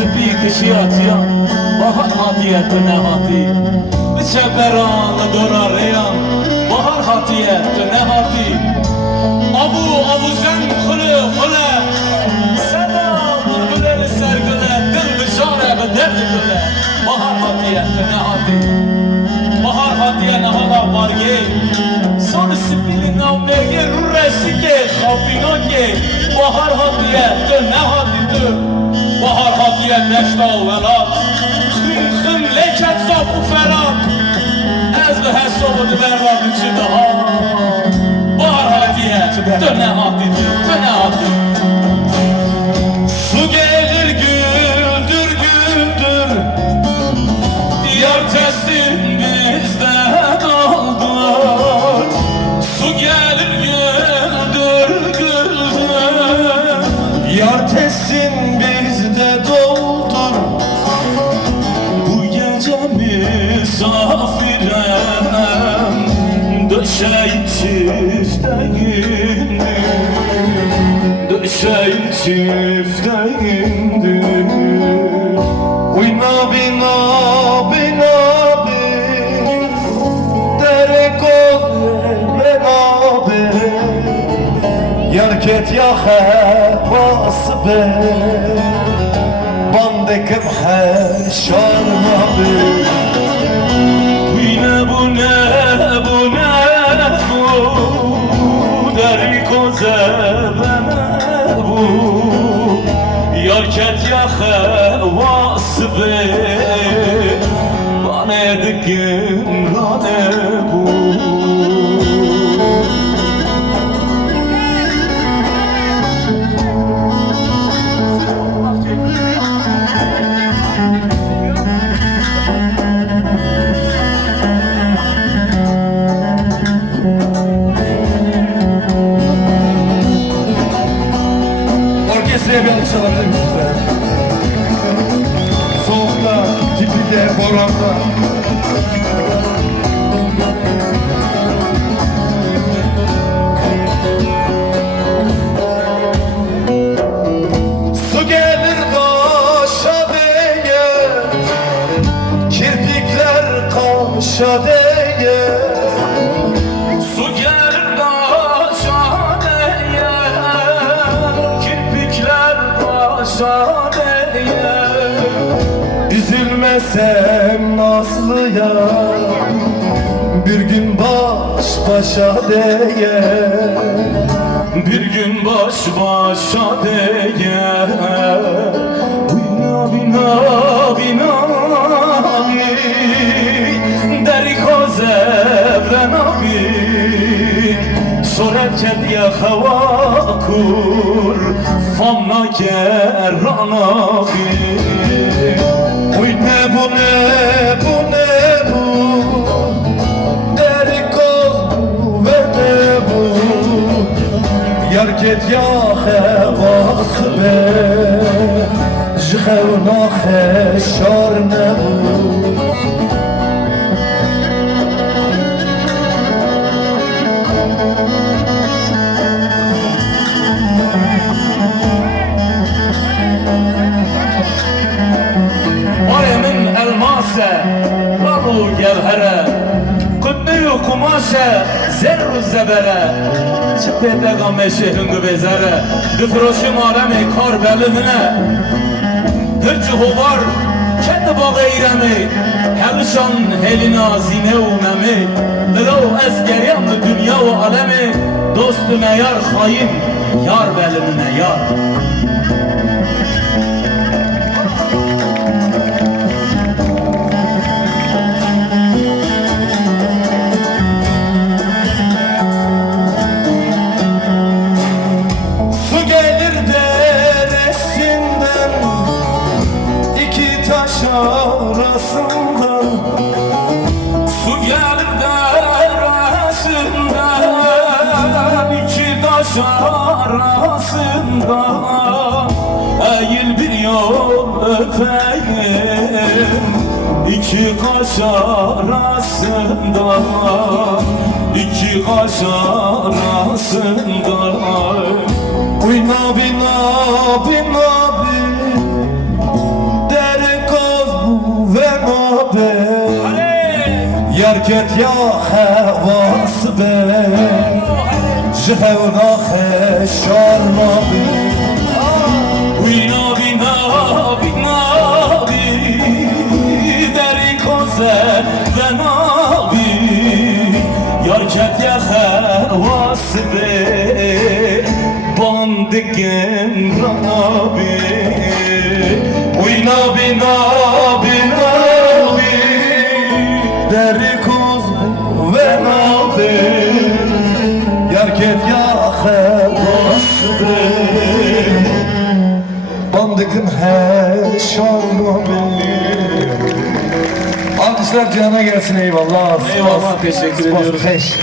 سپی کشیاتیان bahar hatiyet ne hati Çeperan dorareyan bahar hatiyet ne hati Abu zen khule Seda bulbulel sergüle Dil bişare ve derdi güle Bahar hatiyet ne hati Bahar hatiyet ne hala var ye Son sipili navmege rurresike Khapino ke bahar hatiyet ne hati tu Bahar hatiyet neşta velat Khın leket zab u ferat Ez ve hesabı verlar için daha Bahar hatiyet ne hati tu ne hati Su gelir güldür güldür Yar teslim bizden aldılar Su gelir güldür güldür Yar teslim bizde doldur Bu gece misafirem Döşeğin çifteyindir Döşeğin çifteyindir Uy nabi nabi nabi Dere kozle nabi Yar ket ya khefas be Bandekim heşar nabi Bu ne bu Deri koze bu Yar ket ya khevas be Bane dikim rane bu Orkestraya bir alkış alabilir miyiz lütfen? Soğukta, tipide, boranda Su gelir daşa değe Kirpikler kaşa değe Su gelir daşa değer Kirpikler başa değer Üzülmesem nazlı yar Bir gün baş başa değer Bir gün baş başa değer Bina Deri kozevren abi Soret kediye heva kur Famna kerran abi Uy ne bu Deri koz ve ne bu Yar ket ya khevas be Jxevna xeşar ne bu Alemin elmase Rabu gevhere Kutluyu kumaşe Zerru zebere Çıpede gameşi hüngü bezere Dıfroşim alemi kar belimine Hırcı hovar Kendi bağı eyremi Helşan helina zine umemi Dilav ez geryanlı dünya ve alemi Dostum yar hain Yar belimine yar Su gelir deresinden iki taş arasından Su gelir deresinden iki taş arasından Eğil bir yol öpeyim iki kaş arasından İki kaş arasından Uy nabi Yar ket ya havas be Jhevna kheshar nabi Uy nabi nabi nabi Deri koze ve nabi Yar ket ya havas be Bandigin nabi Uy nabi nabi nabi Deri koz ve nabi Yar ket ya havas be Bandıkın her şarnı Alkışlar Cihan'a gelsin eyvallah. Eyvallah, teşekkür ediyoruz. Beş.